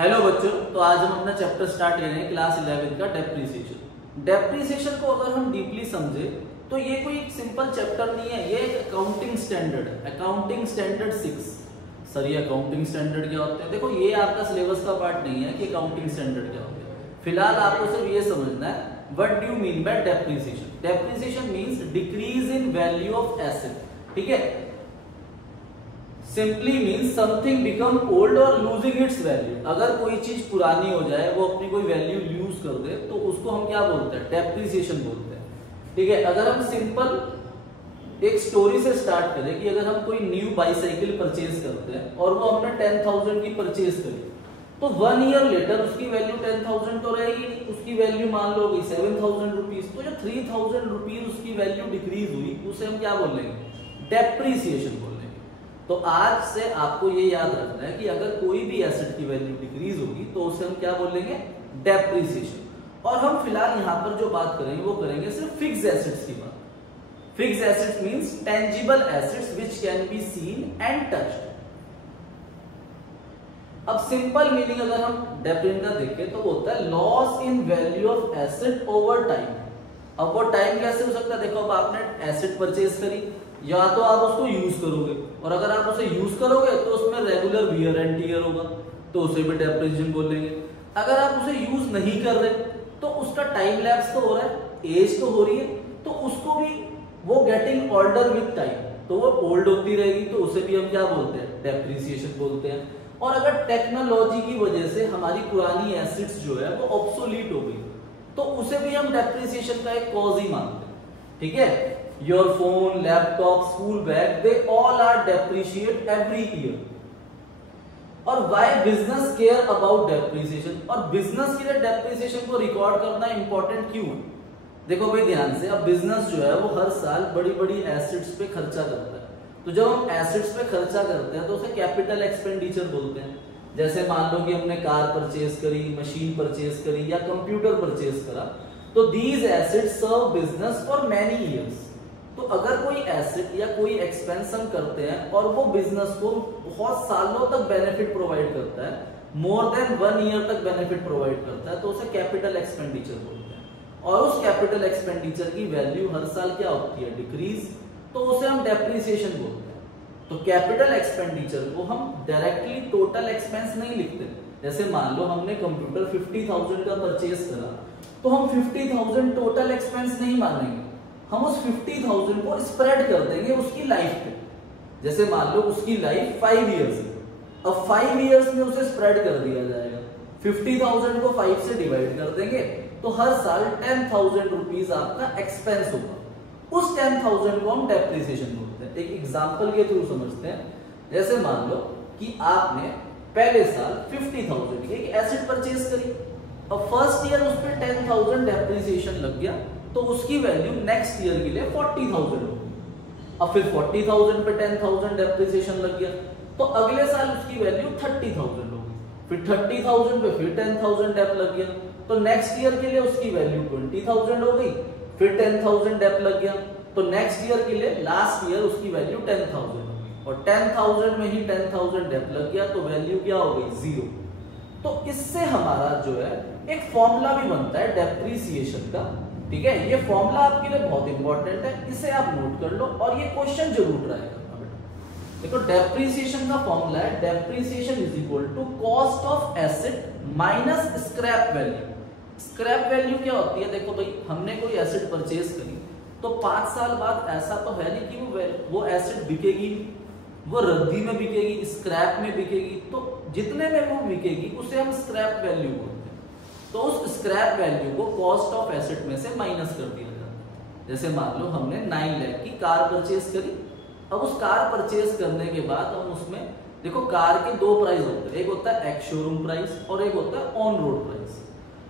Hello बच्चों, तो आज हम अपना चैप्टर स्टार्ट करेंगे क्लास 11 का डेप्रीसिएशन। डेप्रीसिएशन को अगर हम डीपली समझे तो ये कोई सिंपल चैप्टर नहीं है, ये एक अकाउंटिंग स्टैंडर्ड है, अकाउंटिंग स्टैंडर्ड 6। सर ये अकाउंटिंग स्टैंडर्ड क्या होते हैं? देखो ये आपका सिलेबस का पार्ट नहीं है कि अकाउंटिंग स्टैंडर्ड क्या होते हैं। फिलहाल आपको सिर्फ ये समझना है what do you mean by depreciation. Depreciation means decrease in value of asset, ठीक है। Simply means something become old और लूजिंग इट्स वैल्यू। अगर कोई चीज पुरानी हो जाए, वो अपनी कोई वैल्यू लूज कर दे, तो उसको हम क्या बोलते हैं? डेप्रीसिएशन बोलते हैं, ठीक है। अगर हम सिंपल एक स्टोरी से स्टार्ट करें कि अगर हम कोई न्यू बाईसाइकिल परचेज करते हैं और वो हमने 10,000 की परचेज करी, तो 1 ईयर लेटर उसकी वैल्यू 10,000 तो रहेगी, उसकी वैल्यू मान लो गई 7,000 रुपीज। तो जो 3,000 रुपीज उसकी वैल्यू डिक्रीज हुई, उसे हम क्या बोलेंगे? डेप्रीसिएशन बोलेंगे। तो आज से आपको ये याद रखना है कि अगर कोई भी एसेट की वैल्यू डिक्रीज होगी तो उसे हम क्या बोलेंगे? डेप्रीसिएशन। और हम फिलहाल यहां पर जो बात करेंगे वो करेंगे सिर्फ फिक्स्ड एसेट्स की बात। Fixed assets means tangible assets which can be seen and touched. अब सिंपल मीनिंग अगर हम डेप्रीसिएशन का देखें तो वो होता है loss in value of asset over time. अब वो टाइम कैसे हो सकता है? देखो, अब आपने एसेट परचेज करी, या तो आप उसको यूज करोगे, और अगर आप उसे यूज करोगे तो उसमें रेगुलर वियर एंड टियर होगा, तो उसे भी डेप्रीसिएशन बोलेंगे। अगर आप उसे यूज नहीं कर रहे तो उसका टाइम लैप्स तो हो रहा है, एज तो हो रही है, तो उसको भी वो गेटिंग ओल्डर विद टाइम, तो वो ओल्ड होती रहेगी, तो उसे भी हम क्या बोलते हैं? डेप्रीसिएशन बोलते हैं। और अगर टेक्नोलॉजी की वजह से हमारी पुरानी एसेट्स जो है वो ऑब्सोलीट हो गई, तो उसे भी हम डेप्रीसिएशन का एक कॉज ही मानते हैं, ठीक है। Your phone, laptop, school bag, they all are depreciate every year. और why business care about depreciation? और business के लिए depreciation को रिकॉर्ड करना इंपॉर्टेंट क्यों? देखो भाई ध्यान से, अब बिजनेस जो है वो हर साल बड़ी बड़ी एसेट्स पे खर्चा करता है। तो जब हम एसेट्स पे खर्चा करते हैं तो उसे कैपिटल एक्सपेंडिचर बोलते हैं। जैसे मान लो कि हमने कार परचेज करी, मशीन परचेज करी या कंप्यूटर परचेज करा, तो these assets serve business for many years. तो अगर कोई एसेट या कोई एक्सपेंस हम करते हैं और वो बिजनेस को बहुत सालों तक बेनिफिट प्रोवाइड करता है, मोर देन 1 ईयर तक बेनिफिट प्रोवाइड करता है, तो उसे कैपिटल एक्सपेंडिचर बोलते हैं। और उस कैपिटल एक्सपेंडिचर की वैल्यू हर साल क्या होती है? डिक्रीज, तो उसे हम डेप्रीसिएशन बोलते हैं। तो कैपिटल एक्सपेंडिचर को हम डायरेक्टली टोटल एक्सपेंस नहीं लिखते। जैसे मान लो हमने कंप्यूटर 50,000 का परचेज करा, तो हम 50,000 टोटल एक्सपेंस नहीं मानेंगे, हम उस 50,000 को स्प्रेड कर देंगे उसकी लाइफ पे। जैसे मान लो उसकी लाइफ 5 इयर्स है, अब 5 इयर्स में उसे स्प्रेड कर दिया जाएगा। 50,000 को 5 से डिवाइड कर देंगे, तो हर साल 10,000 रुपीज आपका एक्सपेंस होगा। उस 10,000 को हम डेप्रीसिएशन बोलते हैं। एक एग्जांपल के थ्रू समझते हैं। जैसे मान लो कि आपने पहले साल 50,000 की एक एसेट परचेज करी, और फर्स्ट ईयर उस पर 10,000 डेप्रीसिएशन लग गया, तो उसकी वैल्यू नेक्स्ट ईयर के लिए 40,000 होगी। अब फिर 40,000 पे 10,000 डेप्रिसिएशन लग गया, तो अगले साल उसकी वैल्यू 30,000 होगी। फिर 30,000 पे फिर 10,000 डेप लग गया, तो नेक्स्ट ईयर के लिए उसकी वैल्यू 20,000 हो गई। फिर 10,000 डेप लग गया, तो नेक्स्ट ईयर के लिए लास्ट ईयर उसकी वैल्यू 10,000 होगी, और 10,000 में ही 10,000 डेप लग गया, तो वैल्यू क्या हो गई? 0। तो इससे हमारा जो है एक फॉर्मूला भी बनता है डेप्रीसिएशन का, ठीक है। ये फॉर्मूला आपके लिए बहुत इंपॉर्टेंट है, इसे आप नोट कर लो और ये क्वेश्चन जरूर ट्राई करना बेटा। देखो डेप्रीसिएशन का फॉर्मूला है depreciation is equal to cost of asset minus scrap value. Scrap value क्या होती है? देखो भाई, हमने कोई एसेट परचेज करी, तो 5 साल बाद ऐसा तो है नहीं कि वो एसेट बिकेगी, वो रद्दी में बिकेगी, स्क्रैप में बिकेगी। तो जितने में वो बिकेगी उसे हम स्क्रैप वैल्यू बोलते हैं। तो उस स्क्रैप वैल्यू को कॉस्ट ऑफ एसेट में से माइनस कर दिया जाता है। जैसे मान लो हमने 9 लाख की कार परचेज करी, अब उस कार परचेज करने के बाद हम उसमें देखो कार के 2 प्राइस होते हैं, एक होता है एक्स शोरूम प्राइस और एक होता है ऑन रोड प्राइस।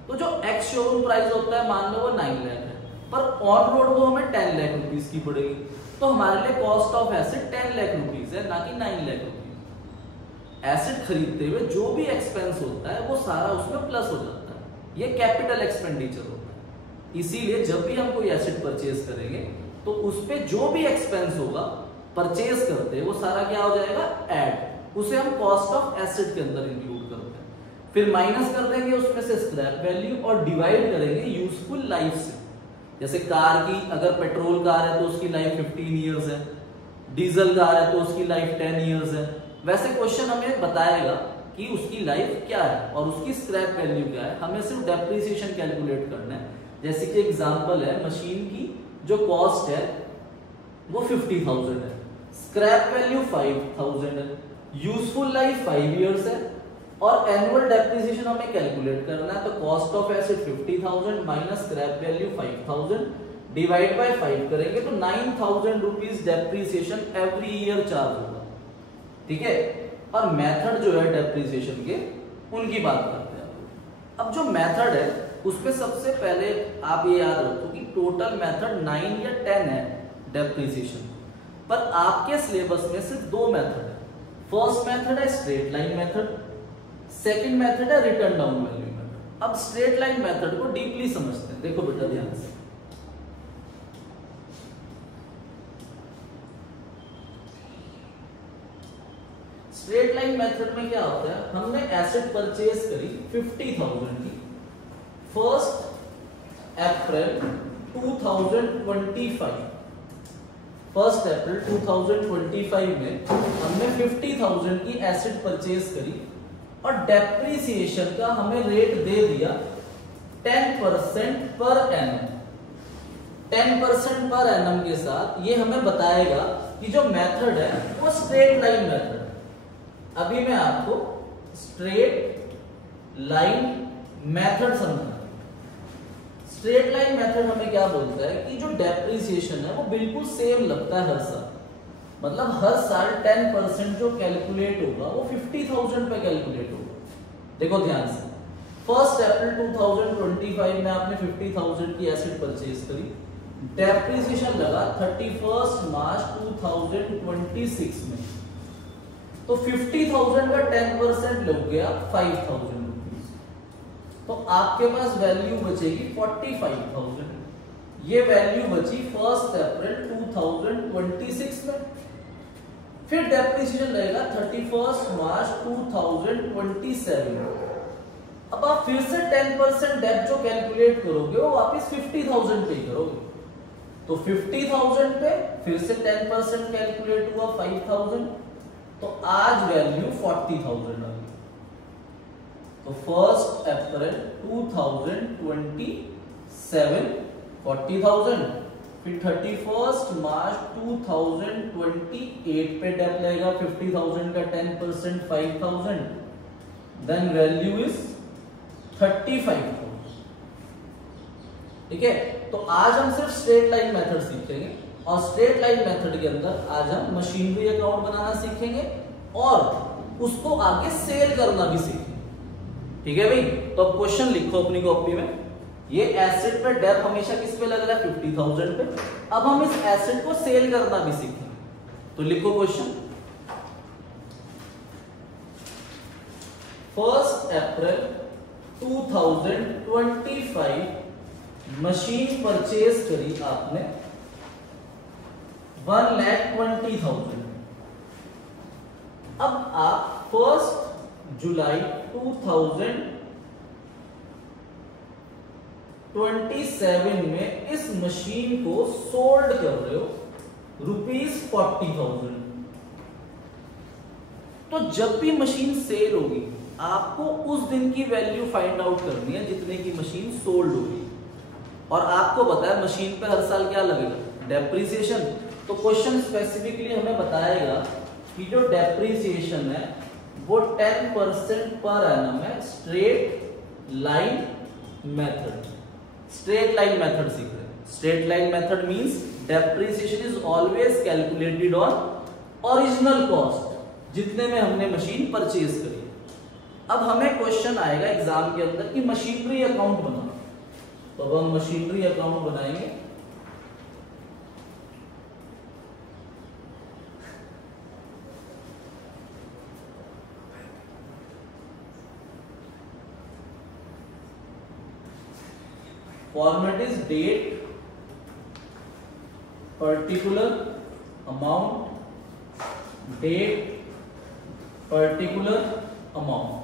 तो जो एक्स शोरूम प्राइस होता है मान लो वो 9 लाख है, पर ऑन रोड वो हमें 10 लाख रुपीज की पड़ेगी, तो हमारे लिए cost of asset 10 lakh rupees है, ना कि 9 लाख रुपीज। एसेट खरीदते हुए जो भी एक्सपेंस होता है वो सारा उसमें प्लस हो जाता है, ये कैपिटल एक्सपेंडिचर होता है। इसीलिए जब भी हम कोई एसेट परचेज करेंगे तो उस पे जो भी एक्सपेंस होगा परचेज करते वो सारा क्या हो जाएगा? ऐड, उसे हम कॉस्ट ऑफ एसेट के अंदर इंक्लूड करते हैं। फिर माइनस कर देंगे उसमें से स्क्रैप वैल्यू और डिवाइड करेंगे यूजफुल लाइफ से। जैसे कार की अगर पेट्रोल कार है तो उसकी लाइफ 15 इयर्स है, डीजल कार है तो उसकी लाइफ 10 इयर्स है। वैसे क्वेश्चन हमें बताएगा कि उसकी लाइफ क्या है और उसकी स्क्रैप वैल्यू क्या है, हमें सिर्फ डेप्रिसिएशन कैलकुलेट करना है। जैसे कि एग्जांपल है, मशीन की जो कॉस्ट है वो 50,000 है, स्क्रैप वैल्यू 5,000 है, यूजफुल लाइफ 5 इयर्स है और एनुअल डेप्रिसिएशन हमें कैलकुलेट करना है। तो cost of asset 50,000 minus scrap value 5,000 divide by 5 करेंगे तो 9,000 rupees depreciation every year charge होगा। ठीक है, और मेथड जो है डेप्रिसिएशन के उनकी बात करते हैं। अब जो मेथड है उसमें सबसे पहले आप ये याद रखो कि टोटल मेथड 9 या 10 है डेप्रिसिएशन, पर आपके सिलेबस में सिर्फ 2 मेथड है। फर्स्ट मेथड है straight line method, second method है रिटर्न डाउन वैल्यू मेथड। अब स्ट्रेट लाइन मेथड को डीपली समझते हैं। देखो बेटा ध्यान से, स्ट्रेट लाइन मेथड में क्या होता है, हमने एसेट परचेज करी 50,000 की 1 अप्रैल 2025। 1 अप्रैल 2025 में हमने 50,000 की एसेट परचेज करी और डेप्रिसिएशन का हमें रेट दे दिया 10% पर एनम। 10% पर एनम के साथ ये हमें बताएगा कि जो मेथड है वो स्ट्रेट लाइन मेथड। अभी मैं आपको स्ट्रेट लाइन मेथड समझा। स्ट्रेट लाइन मेथड हमें क्या बोलता है कि जो डेप्रिसिएशन है वो बिल्कुल सेम लगता है हर साल, मतलब हर साल 10% जो कैलकुलेट होगा वो 50,000 पे कैलकुलेट होगा। देखो ध्यान से, 1 अप्रैल 2025 में आपने 50,000 की एसेट परचेज करी, डेप्रिसिएशन लगा 31 मार्च 2026 में, तो 50,000 का 10% लग गया 5,000 रुपीज, तो आपके पास वैल्यू बचेगी 45,000। ये वैल्यू बची 1 अप्रैल 2026 में। फिर डेप्रिसिएशन लगेगा 31 मार्च 2027। अब आप फिर से 10% डेप्ट जो कैलकुलेट करोगे वो वापस 50,000 पे करोगे, तो 50,000 पे फिर से 10% कैलकुलेट हुआ 5,000, तो आज वैल्यू 40,000 आ गई। तो 1 अप्रैल 2027 40,000, फिर 31 मार्च 2028 पे डेप्ट लगेगा 50,000 का 10% 5,000, देन वैल्यू इज 35,000। ठीक है, तो आज हम सिर्फ स्ट्रेट लाइन मेथड सीखेंगे और स्ट्रेट लाइन मेथड के अंदर आज हम मशीनरी अकाउंट बनाना सीखेंगे और उसको आगे सेल करना भी सीखेंगे। ठीक है भाई, तो अब क्वेश्चन लिखो अपनी कॉपी में। ये एसेट पे डेप्ट हमेशा किस पे लग रहा है, 50,000 पे। अब हम इस एसेट को सेल करना भी सीखेंगे, तो लिखो क्वेश्चन। 1 अप्रैल 2025 मशीन परचेज करी आपने 1,20,000। अब आप 1 जुलाई 2027 में इस मशीन को सोल्ड कर रहे हो ₹40,000। तो जब भी मशीन सेल होगी आपको उस दिन की वैल्यू फाइंड आउट करनी है जितने की मशीन सोल्ड होगी, और आपको पता है मशीन पे हर साल क्या लगेगा, डेप्रिसिएशन। तो क्वेश्चन स्पेसिफिकली हमें बताएगा कि जो डेप्रिसिएशन है वो 10% पर एनम है, straight line method. Straight line method सीख रहे हैं। Straight line method means depreciation is always calculated on original cost, जितने में हमने मशीन परचेज करी। अब हमें क्वेश्चन आएगा एग्जाम के अंदर कि मशीनरी अकाउंट बनाओ, तो अब हम मशीनरी अकाउंट बनाएंगे। Format is date, particular amount, date, particular amount.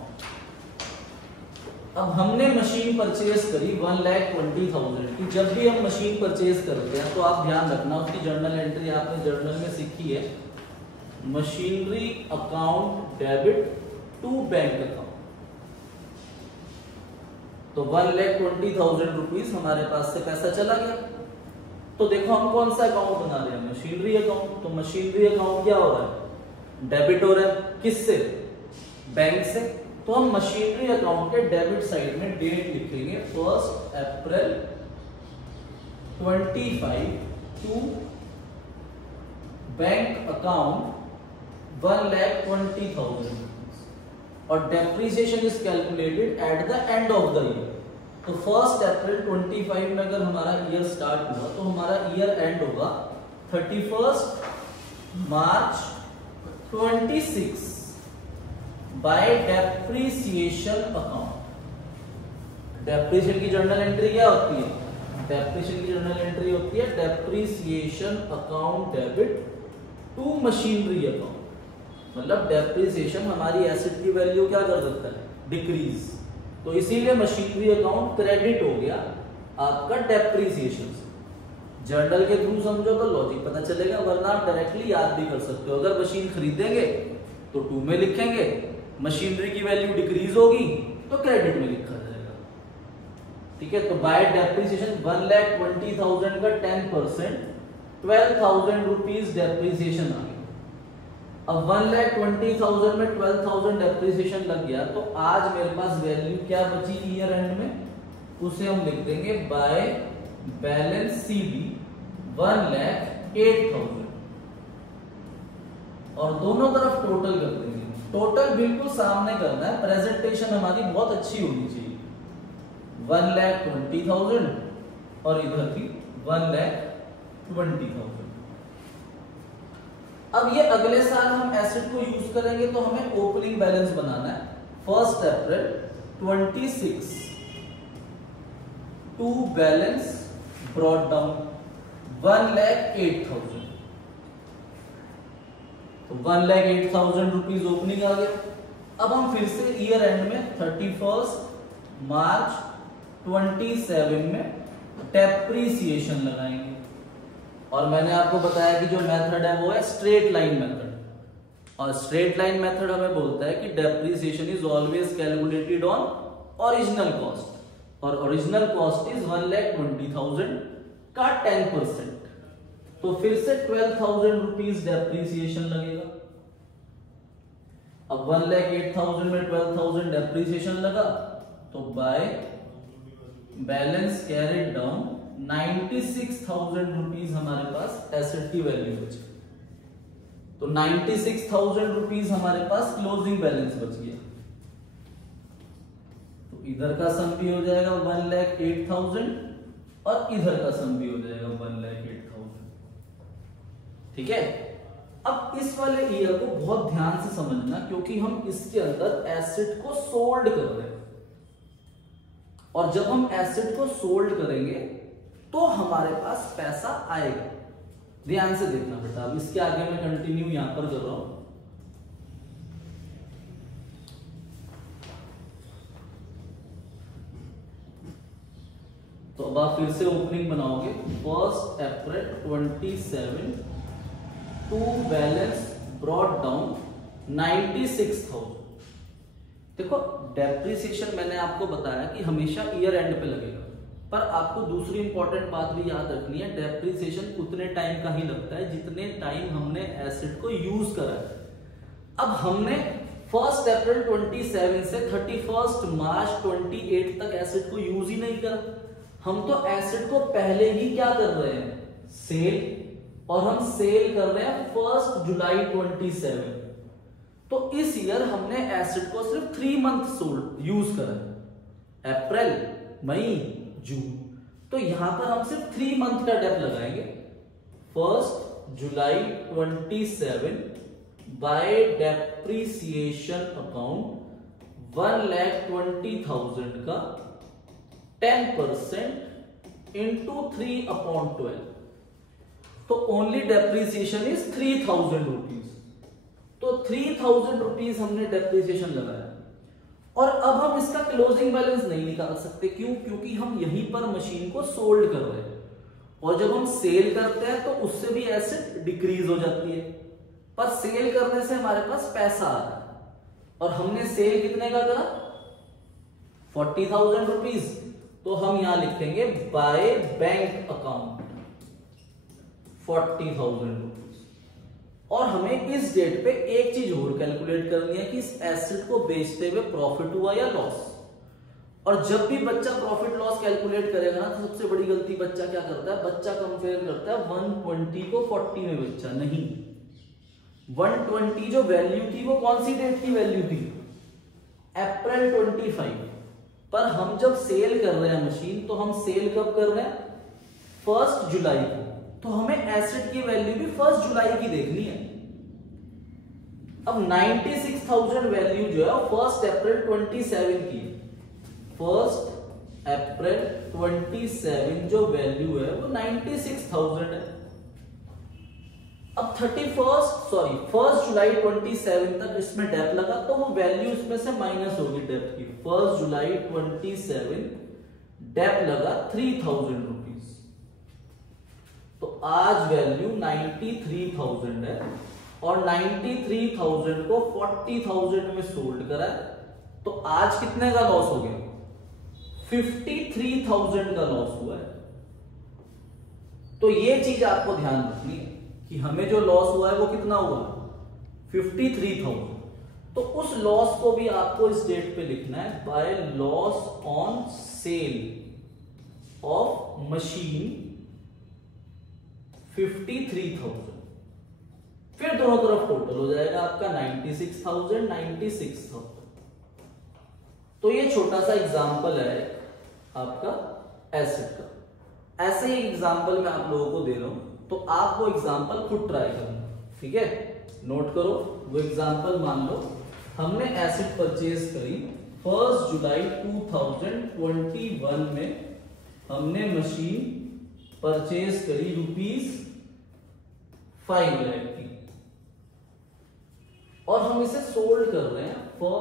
अब हमने मशीन परचेज करी 1,20,000 की। जब भी हम मशीन परचेज करते हैं तो आप ध्यान रखना उसकी जर्नल एंट्री आपने जर्नल में सीखी है, machinery account debit to bank account. तो 1,20,000 रुपीज हमारे पास से पैसा चला गया। तो देखो हम कौन सा अकाउंट बना रहे हैं, मशीनरी अकाउंट। तो मशीनरी अकाउंट क्या हो रहा है, डेबिट हो रहा है, किससे, बैंक से। तो हम मशीनरी अकाउंट के डेबिट साइड में डेट लिखेंगे 1 अप्रैल 25 टू बैंक अकाउंट 1,20,000 और depreciation is calculated at the end of the year. तो 1 अप्रैल 25 में अगर हमारा ईयर स्टार्ट हुआ तो हमारा ईयर एंड होगा 31 March 26 by depreciation account. Depreciation की जर्नल एंट्री क्या होती है, डेप्रिसिएशन की जर्नल एंट्री होती है depreciation account debit to machinery account. मतलब डेप्रिसिएशन हमारी एसेट की वैल्यू क्या कर सकता है, डिक्रीज। तो इसीलिए मशीनरी अकाउंट क्रेडिट हो गया आपका डेप्रिसिएशन से। जर्नल के थ्रू समझो तो लॉजिक पता चलेगा, वरना आप डायरेक्टली याद भी कर सकते हो। अगर मशीन खरीदेंगे तो 2 में लिखेंगे, मशीनरी की वैल्यू डिक्रीज होगी तो क्रेडिट में लिखा जाएगा। ठीक है, तो बाय डेप्रिसिएशन 1,20,000 का 10% 12,000 रुपीज डेप्रिसिएशन आ गया। अब 1,20,000 में 12,000 डेप्रिसिएशन लग गया तो आज मेरे पास वैल्यू क्या बची ईयर एंड में, उसे हम लिख देंगे बाय बैलेंस सीडी 1,08,000 और दोनों तरफ टोटल कर देंगे। टोटल बिल्कुल सामने करना है, प्रेजेंटेशन हमारी बहुत अच्छी होनी चाहिए। 1,20,000 और इधर भी 1,20,000। अब ये अगले साल हम एसेट को यूज करेंगे तो हमें ओपनिंग बैलेंस बनाना है। 1 अप्रैल 26 टू बैलेंस ब्रॉट डाउन 1,08,000। तो 1,08,000 रुपीज ओपनिंग आ गया। अब हम फिर से ईयर एंड में 31 मार्च 27 में डेप्रिसिएशन लगाएंगे। और मैंने आपको बताया कि जो मेथड है वो है स्ट्रेट लाइन मेथड। और स्ट्रेट लाइन मेथड हमें बोलता है कि depreciation is always calculated on original cost और ओरिजिनल कॉस्ट इज 1,20,000 का 10%। तो फिर से 12,000 रुपीज डेप्रिसिएशन लगेगा। अब 1,08,000 में 12,000 डेप्रिसिएशन लगा तो by balance carried down 96,000 rupees हमारे पास एसेट की वैल्यू बची। तो 96,000 रुपीज हमारे पास क्लोजिंग बैलेंस बच गया। तो इधर का सम भी हो जाएगा 1,08,000 और इधर का सम भी हो जाएगा 1,08,000। ठीक है, अब इस वाले ईयर को बहुत ध्यान से समझना क्योंकि हम इसके अंदर एसेट को सोल्ड कर रहे हैं। और जब हम एसेट को सोल्ड करेंगे तो हमारे पास पैसा आएगा। ध्यान से देखना बेटा, अब इसके आगे मैं कंटिन्यू यहां पर कर रहा हूं। तो अब आप फिर से ओपनिंग बनाओगे 1 अप्रैल 27 टू बैलेंस ब्रॉट डाउन 96,000। देखो डेप्रिसिएशन मैंने आपको बताया कि हमेशा ईयर एंड पे लगेगा, पर आपको दूसरी इंपॉर्टेंट बात भी याद रखनी है, डेप्रिसिएशन उतने टाइम का ही लगता है जितने टाइम हमने एसेट को यूज करा है। अब हमने 1 अप्रैल 27 से 31 मार्च 28 तक एसेट को यूज ही नहीं करा। हम तो एसेट को पहले ही क्या कर रहे हैं, सेल, और हम सेल कर रहे हैं 1 जुलाई 27। तो इस ईयर हमने एसेट को सिर्फ 3 मंथ सोल्ड यूज करा है, अप्रैल, मई, जून। तो यहां पर हम सिर्फ 3 मंथ का डेप लगाएंगे। 1 जुलाई 27 बाय डेप्रिसिएशन अकाउंट 1,20,000 का 10% इंटू 3/12। तो ओनली डेप्रिसिएशन इज 3,000 रुपीज। तो 3,000 रुपीज हमने डेप्रिसिएशन लगाया और अब हम इसका क्लोजिंग बैलेंस नहीं निकाल सकते, क्यों? क्योंकि हम यहीं पर मशीन को सोल्ड कर रहे हैं, और जब हम सेल करते हैं तो उससे भी एसेट डिक्रीज हो जाती है, पर सेल करने से हमारे पास पैसा आ रहा है, और हमने सेल कितने का करा? 40,000 रुपीज। तो हम यहां लिखेंगे बाय बैंक अकाउंट 40,000 रुपीज। और हमें इस डेट पे एक चीज और कैलकुलेट करनी है कि इस एसेट को बेचते हुए प्रॉफिट हुआ या लॉस। और जब भी बच्चा प्रॉफिट लॉस कैलकुलेट करेगा ना, तो सबसे बड़ी गलती बच्चा क्या करता है? बच्चा कंपेयर करता है 120 को 40 में बेचा। नहीं, 120 जो वैल्यू थी वो कौन सी डेट की वैल्यू थी? अप्रैल 25। पर हम जब सेल कर रहे हैं मशीन, तो हम सेल कब कर रहे हैं? 1 जुलाई को। तो हमें एसेट की वैल्यू भी 1 जुलाई की देखनी है। अब 96,000 वैल्यू जो है 1 अप्रैल 27 की है। 1 अप्रैल 27 जो वैल्यू है वो 96,000 है। अब 1 जुलाई 27 तक इसमें डेप लगा, तो वो वैल्यू इसमें से माइनस होगी डेप की। 1 जुलाई 27 डेप लगा 3,000 रुपीज, तो आज वैल्यू 93,000 है, और 93,000 को 40,000 में सोल्ड करा, तो आज कितने का लॉस हो गया? 53,000 का लॉस हुआ है। तो ये चीज आपको ध्यान रखनी है कि हमें जो लॉस हुआ है वो कितना हुआ? 53,000। तो उस लॉस को भी आपको इस डेट पे लिखना है, by loss on sale of machine 53,000। फिर दोनों तरफ टोटल हो जाएगा आपका 96,000। तो ये छोटा सा एग्जांपल है आपका एसेट का। ऐसे ही एग्जांपल मैं आप लोगों को दे रहा हूं, तो आप वो एग्जांपल खुद ट्राई करना, ठीक है? नोट करो वो एग्जांपल। मान लो हमने एसेट परचेज करी 1 जुलाई 2021 में, हमने मशीन परचेज करी ₹5 लाख की, और हम इसे सोल्ड कर रहे हैं फॉर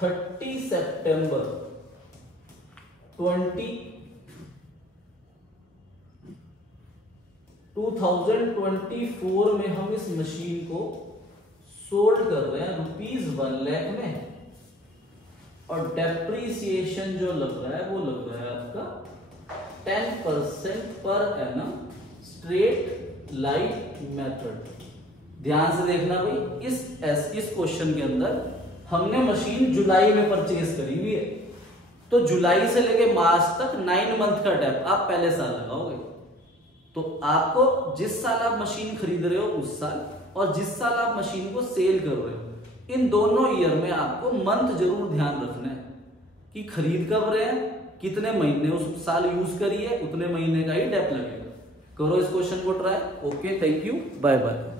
30 सितंबर 2024 में हम इस मशीन को सोल्ड कर रहे हैं ₹1 लाख में, और डेप्रीसिएशन जो लग रहा है वो लग रहा है आपका 10% per annum straight line method. ध्यान से देखना भाई, इस क्वेश्चन के अंदर हमने मशीन जुलाई में परचेज करी हुई है, तो जुलाई से लेके मार्च तक 9 मंथ का डेप आप पहले साल लगाओगे। तो आपको जिस साल आप मशीन खरीद रहे हो उस साल, और जिस साल आप मशीन को सेल कर रहे हो, इन दोनों ईयर में आपको मंथ जरूर ध्यान रखना है कि खरीद कब रहे हैं, कितने महीने उस साल यूज करिए, उतने महीने का ही डेप लगेगा। करो इस क्वेश्चन को try. Okay, thank you, bye bye.